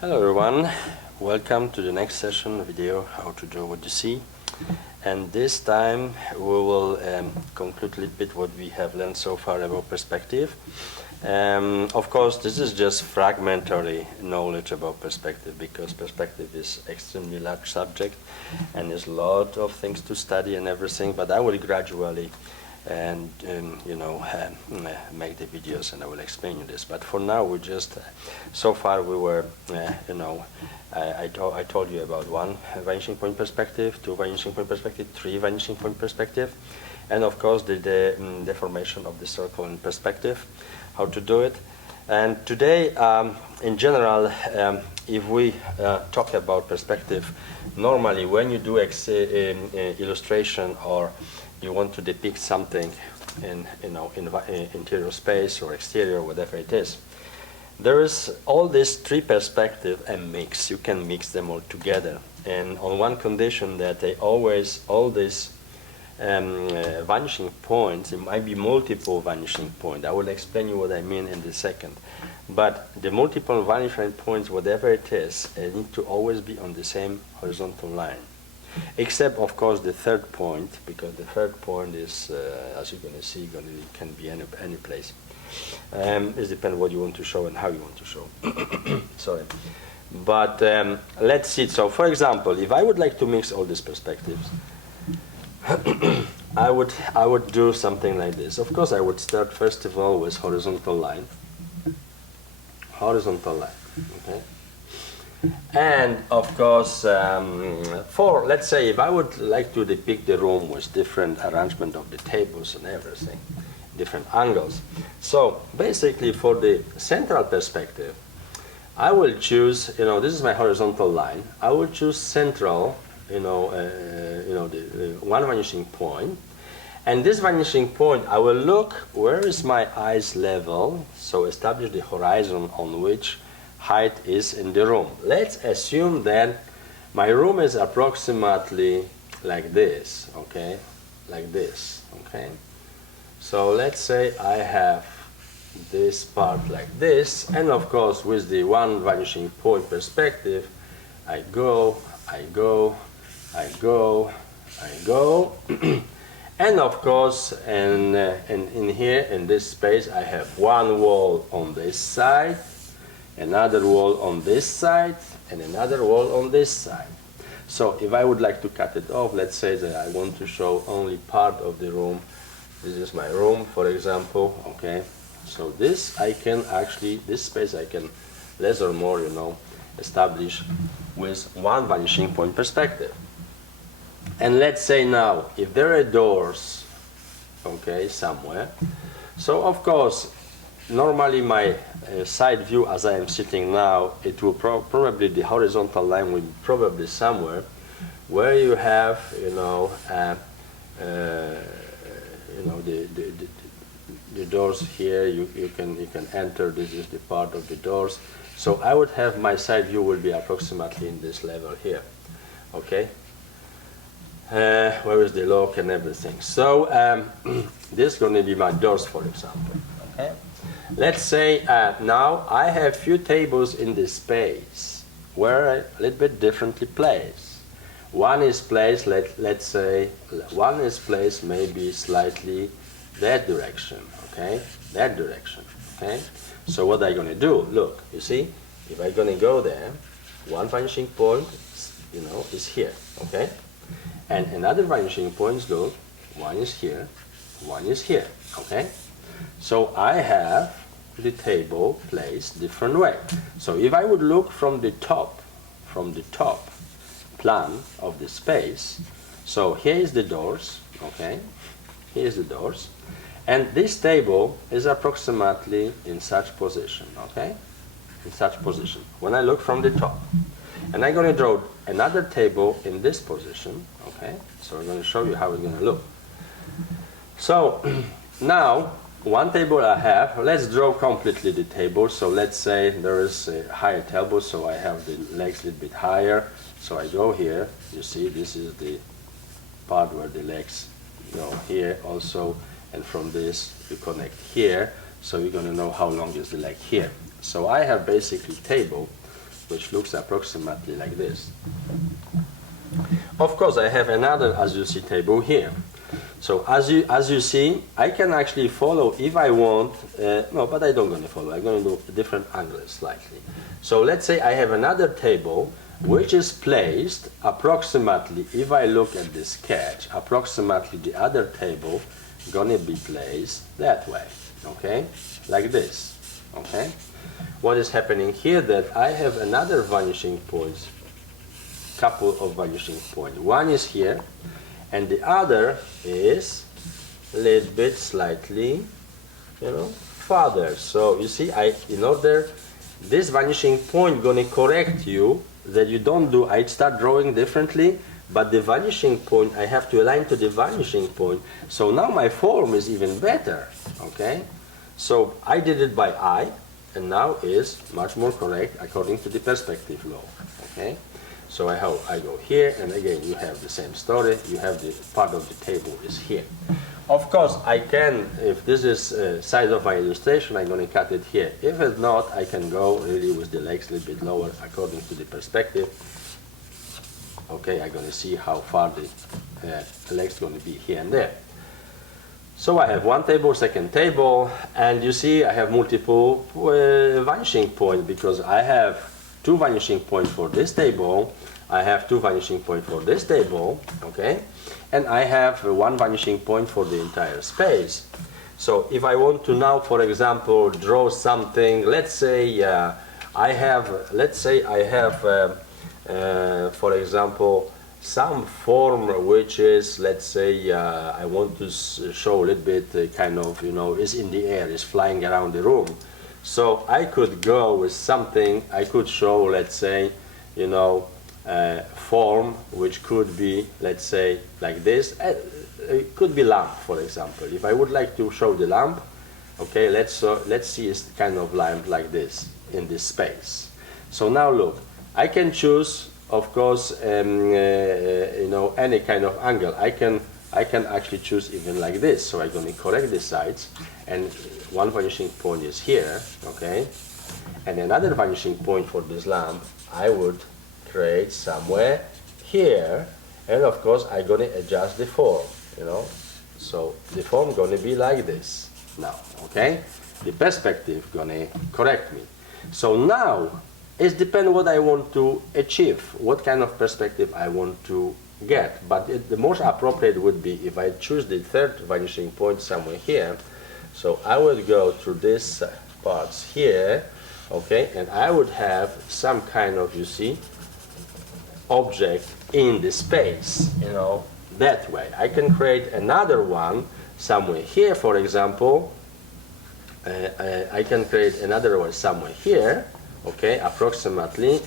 Hello everyone, welcome to the next session video, how to draw what you see. And this time we will conclude a little bit what we have learned so far about perspective. Of course, this is just fragmentary knowledge about perspective, because perspective is extremely large subject and there's a lot of things to study and everything, but I will gradually make the videos and I will explain you this. But for now, we just so far we were I told you about one vanishing point perspective, two vanishing point perspective, three vanishing point perspective, and of course the deformation of the circle in perspective, how to do it. And today, in general, if we talk about perspective, normally when you do illustration or you want to depict something in interior space or exterior, whatever it is, there is all these three perspectives and mix. You can mix them all together, and on one condition that they always, all these vanishing points, it might be multiple vanishing points. I will explain you what I mean in a second. But the multiple vanishing points, whatever it is, need to always be on the same horizontal line. Except, of course, the third point, because the third point is, as you're going to see, can be any place. It depends what you want to show and how you want to show. Sorry. But let's see. So, for example, if I would like to mix all these perspectives, I would do something like this. Of course, I would start first of all with horizontal line. Horizontal line. Okay. And of course, for, let's say, if I would like to depict the room with different arrangement of the tables and everything, different angles. So basically, for the central perspective, I will choose, this is my horizontal line. I will choose central, the one vanishing point. And this vanishing point, I will look where is my eyes level, so establish the horizon on which height is in the room. Let's assume that my room is approximately like this, okay? Like this, okay? So let's say I have this part like this, and of course with the one vanishing point perspective, I go, I go, I go, I go. And of course, in here, in this space, I have one wall on this side, another wall on this side, and another wall on this side. So if I would like to cut it off, let's say that I want to show only part of the room. This is my room, for example, okay? So this I can actually, this space I can less or more, establish with one vanishing point perspective. And let's say now, if there are doors, okay, somewhere, so of course, normally my side view as I am sitting now, it will probably, the horizontal line will be probably somewhere where you have, the doors here, you can enter, this is the part of the doors. So I would have my side view will be approximately in this level here, okay? Where is the lock and everything. So this is going to be my doors, for example, okay? Let's say now I have few tables in this space where I a little bit differently placed. One is placed, let's say, one is placed maybe slightly that direction, okay? That direction, okay? So what I'm going to do, look, you see, if I'm going to go there, one vanishing point, is here, okay? And another vanishing point, look, one is here, one is here, okay? So I have the table placed different way. So if I would look from the top plan of the space, so here is the doors, okay? Here is the doors, and this table is approximately in such position, okay? In such position. When I look from the top, and I'm going to draw another table in this position, okay? So I'm going to show you how it's going to look. So now, one table I have, let's draw completely the table. So let's say there is a higher table, so I have the legs a little bit higher. So I go here, you see this is the part where the legs go here also, and from this you connect here, so you're going to know how long is the leg here. So I have basically table which looks approximately like this. Of course, I have another, as you see, table here. So as you see, I can actually follow if I want. No, but I don't going to follow. I'm going to do a different angle slightly. So let's say I have another table which is placed approximately, if I look at this sketch, approximately the other table going to be placed that way, okay, like this, okay. What is happening here that I have another vanishing points, couple of vanishing points. One is here, and the other is a little bit slightly, farther. So you see, in order, this vanishing point gonna correct you that you don't do, I start drawing differently, but the vanishing point, I have to align to the vanishing point. So now my form is even better, okay? So I did it by eye, and now is much more correct according to the perspective law, okay? So I go here, and again, you have the same story. You have the part of the table is here. Of course, I can, if this is size of my illustration, I'm going to cut it here. If it's not, I can go really with the legs a little bit lower according to the perspective. Okay, I'm going to see how far the legs going to be here and there. So I have one table, second table, and you see I have multiple vanishing points because I have two vanishing points for this table, I have two vanishing points for this table, okay, and I have one vanishing point for the entire space. So if I want to now, for example, draw something, let's say I have, for example, some form which is, let's say, I want to show a little bit kind of, is in the air, is flying around the room. So I could go with something, I could show, let's say, form which could be, let's say, like this. It could be lamp, for example. If I would like to show the lamp, okay, let's see it's kind of lamp like this in this space. So now look, I can choose, of course, any kind of angle. I can actually choose even like this. So I'm going to correct the sides, and one vanishing point is here, okay, and another vanishing point for this lamp I would create somewhere here, and of course I'm going to adjust the form, so the form going to be like this now, okay. The perspective going to correct me. So now it depends what I want to achieve, what kind of perspective I want to get, but the most appropriate would be if I choose the third vanishing point somewhere here. So I would go through these parts here, okay, and I would have some kind of, you see, object in the space, that way. I can create another one somewhere here, for example. I can create another one somewhere here, okay, approximately.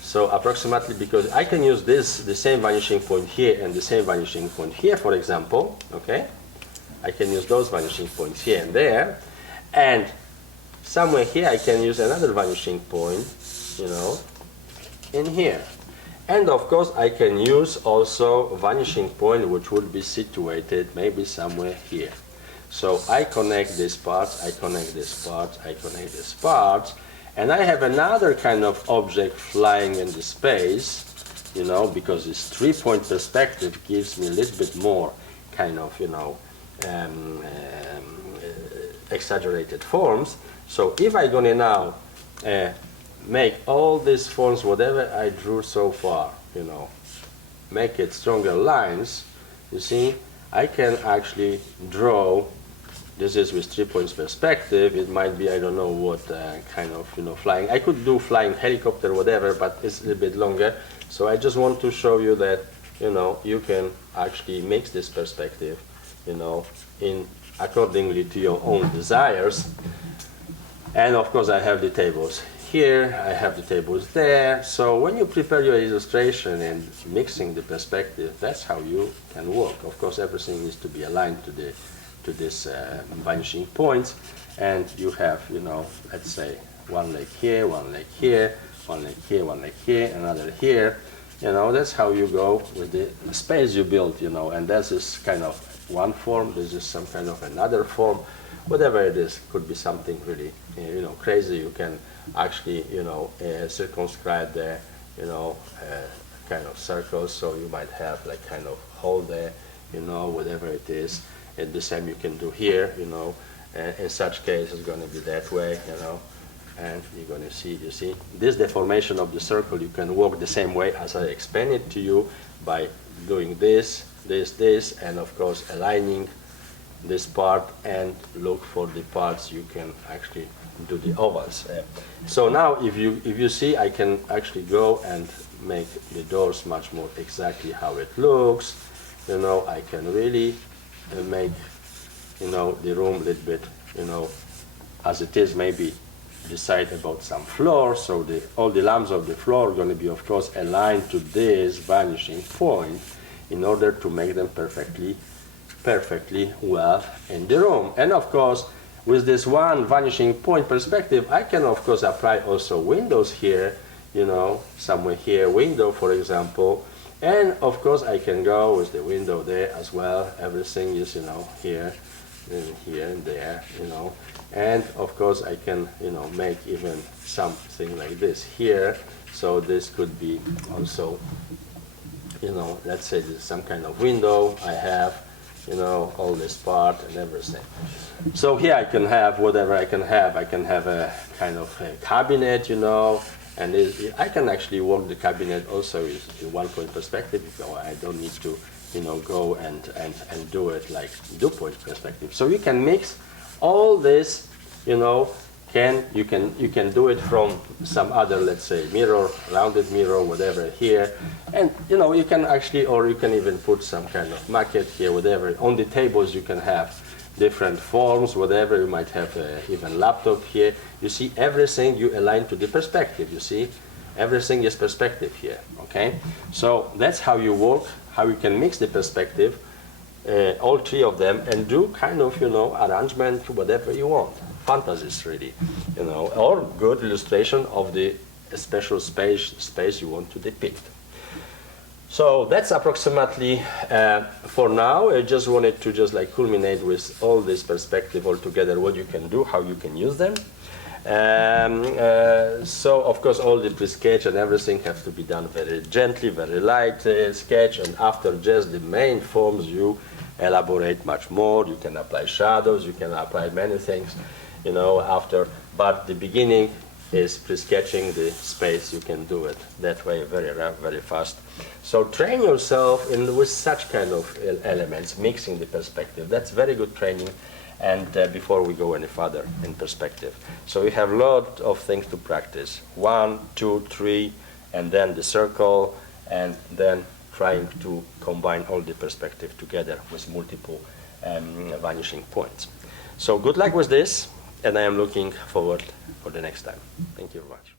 So approximately, because I can use the same vanishing point here and the same vanishing point here, for example, okay. I can use those vanishing points here and there, and somewhere here I can use another vanishing point, in here. And of course I can use also a vanishing point which would be situated maybe somewhere here. So I connect these parts, I connect this part, I connect this part, and I have another kind of object flying in the space, because this three-point perspective gives me a little bit more kind of, exaggerated forms. So if I'm going to now make all these forms, whatever I drew so far, make it stronger lines, you see, I can actually draw. This is with 3 points perspective. It might be, I don't know what kind of, flying. I could do flying helicopter, whatever, but it's a little bit longer. So I just want to show you that, you can actually mix this perspective, in accordingly to your own desires. And of course I have the tables here, I have the tables there. So when you prepare your illustration and mixing the perspective, that's how you can work. Of course everything needs to be aligned to this vanishing points, and you have, let's say one leg here, one leg here, one leg here, one leg here, another here. That's how you go with the space you build, and this is kind of one form, this is some kind of another form, whatever it is. Could be something really, crazy. You can actually, circumscribe the, kind of circles. So you might have like kind of hole there, whatever it is. And the same you can do here, in such case it's going to be that way, and you're going to see, you see, this deformation of the circle, you can work the same way as I explained it to you by doing this, this, and of course aligning this part and look for the parts you can actually do the ovals. So now if you see, I can actually go and make the doors much more exactly how it looks. I can really make, the room a little bit, as it is, maybe decide about some floor. So all the lamps of the floor are going to be, of course, aligned to this vanishing point in order to make them perfectly well in the room. And of course, with this one vanishing point perspective, I can of course apply also windows here, somewhere here, window for example, and of course I can go with the window there as well. Everything is, here and here and there, and of course I can, make even something like this here. So this could be also, let's say there's some kind of window I have, all this part and everything. So here I can have whatever I can have. I can have a kind of a cabinet, and I can actually work the cabinet also in one-point perspective. I don't need to, go and do it like two-point perspective. So you can mix all this, you can do it from some other, let's say, mirror, rounded mirror, whatever here, and you can actually, or you can even put some kind of maquette here, whatever. On the tables you can have different forms, whatever. You might have even laptop here. You see, everything you align to the perspective. You see, everything is perspective here. Okay, so that's how you work, how you can mix the perspective, all three of them, and do kind of arrangement, whatever you want. Fantasies really, or good illustration of the special space you want to depict. So that's approximately for now. I just wanted to culminate with all this perspective all together, what you can do, how you can use them. So of course all the pre-sketch and everything have to be done very gently, very light sketch, and after just the main forms you elaborate much more. You can apply shadows, you can apply many things, after, but the beginning is pre-sketching the space. You can do it that way very fast. So train yourself with such kind of elements, mixing the perspective. That's very good training, and before we go any further in perspective. So we have a lot of things to practice. 1, 2, 3, and then the circle, and then trying to combine all the perspective together with multiple vanishing points. So good luck with this, and I am looking forward for the next time. Thank you very much.